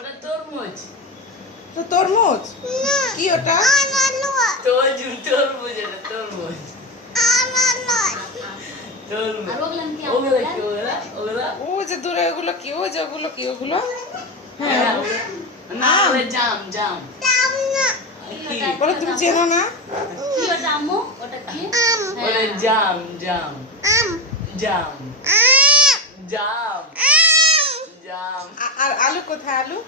ওটা তরমুজ। তো তরমুজ কি ওটা? তরমুজ এটা তরমুজ। তরমুজ। আর ওগুলো কি ওগুলো কি ওগুলো? ও যে দূরে ওগুলো কি? ওই যে ওগুলো কি ওগুলো? হ্যাঁ হ্যাঁ না ওটা জাম জাম। কি? বলো তুমি চেনো না? কি ওটা আম্মু? ওটা কি? ওটা জাম জাম জাম জাম জাম। আর আলু কোথায়? আলু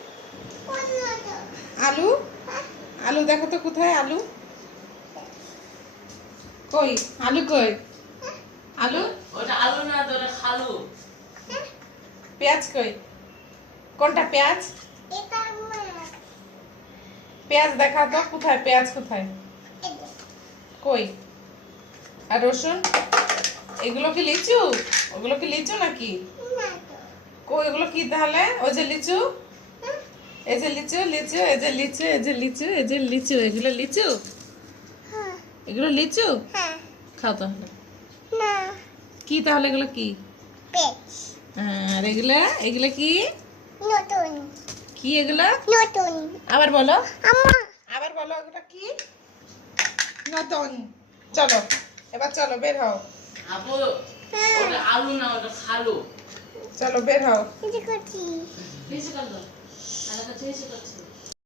আলু আলু দেখো তো কোথায় আলু? কই আলু কই? আলু ওটা আলু না তো ওটা খালু। পেঁয়াজ কই? কোনটা পেঁয়াজ? পেঁয়াজ দেখা তো কোথায়? পেঁয়াজ কোথায়? কই? আর রসুন? এগুলো কি লিচু? ওগুলো কি লিচু নাকি? কই এগুলো কি তাহলে? ওই যে লিচু, এই যে লিচু লিচু, এই যে লিচু, এই যে লিচু, এই যে লিচু, এগুলো লিচু? এগুলো লিচু? খাও তাহলে। কি তাহলে এগুলো কি? আর এগুলা এগুলা কি? কি এগুলা? আবার বলো, আবার বলো এগুলা কি? নতুন। চলো এবার চলো বের হও, আপু ওটা আলু না ওটা খালু। চলো বের হও। বেশি করলো। তাহলে তো বেশি করছে।